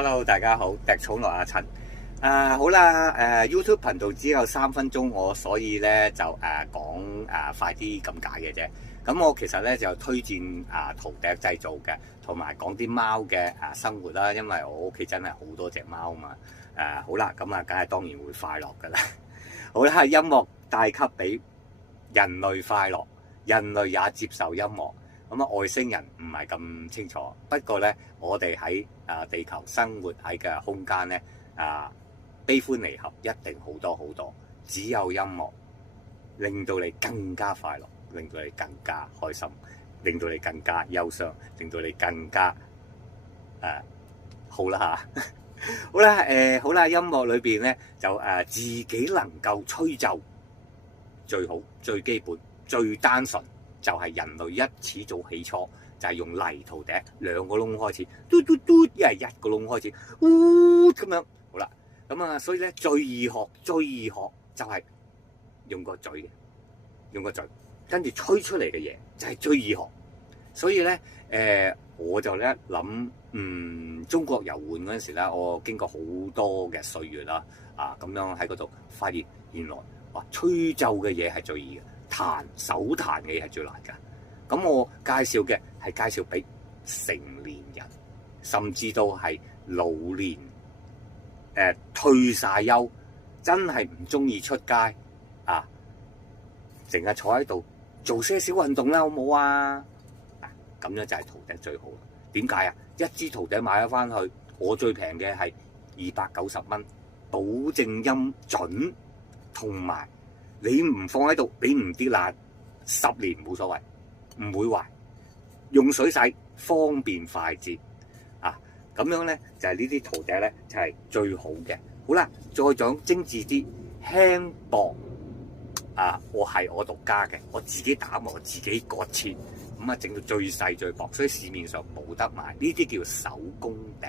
Hello，大家好，笛草來阿陳。好啦，YouTube 頻道只有3分鐘，所以咧就講快啲咁解嘅啫。咁我其實咧就推薦陶笛製造嘅，同埋講啲貓嘅生活啦。因為我屋企真係好多隻貓嘛。好啦，咁梗係當然會快樂噶啦。好啦，音樂帶給俾人類快樂，人類也接受音樂。咁外星人唔係咁清楚，不過咧，我哋喺地球生活喺嘅空間咧，悲歡離合一定好多好多。只有音樂令到你更加快樂，令到你更加開心，令到你更加憂傷，令到你更加好啦嚇。好啦，好啦，音樂裏邊咧就自己能夠吹奏最好、最基本、最單純。就係人類一始早起初就係用泥陶笛2個窿開始，嘟嘟嘟，一係1個窿開始，嗚咁樣，好啦，咁所以咧最易學就係用個嘴嘅，用個嘴，跟住吹出嚟嘅嘢就係最易學。所以咧，我就咧諗，中國遊玩嗰陣時咧，我經過好多嘅歲月啦，咁樣喺嗰度發現原來吹奏嘅嘢係最易嘅。手彈嘅嘢係最難㗎，咁我介紹嘅係介紹俾成年人，甚至到係老年，退晒休，真係唔中意出街成日坐喺度做些少運動啦，好唔好啊？咁樣就係陶笛最好。點解啊？一支陶笛買咗翻去，我最平嘅係290蚊，保證音準同埋。你唔放喺度，你唔跌爛，10年冇所謂，唔會壞。用水洗，方便快捷咁樣咧就係呢啲陶笛咧就係最好嘅。好啦，再講精緻啲，輕薄我係我獨家嘅，我自己打磨，自己割切，咁整到最細最薄，所以市面上冇得買。呢啲叫手工笛，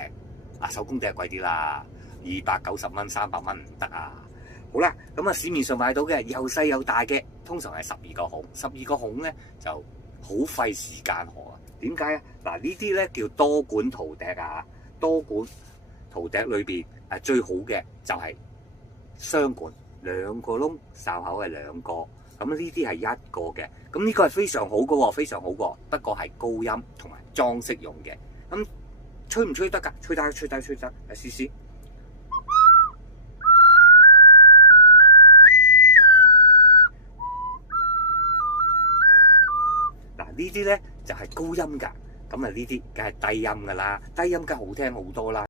手工笛貴啲啦，290蚊、300蚊唔得啊！好啦，咁市面上買到嘅又細又大嘅，通常係12個孔。12個孔咧就好費時間學啊。點解啊？嗱，呢啲咧叫多管陶笛啊。多管陶笛裏邊最好嘅就係雙管，2個窿，哨口係2個。咁呢啲係1個嘅。咁呢個係非常好嘅喎，非常好嘅。不過係高音同埋裝飾用嘅。咁吹唔吹得㗎？吹得，吹得，吹得。嚟試試。呢啲咧就係高音㗎，咁呢啲梗係低音㗎啦，低音梗係好聽好多啦。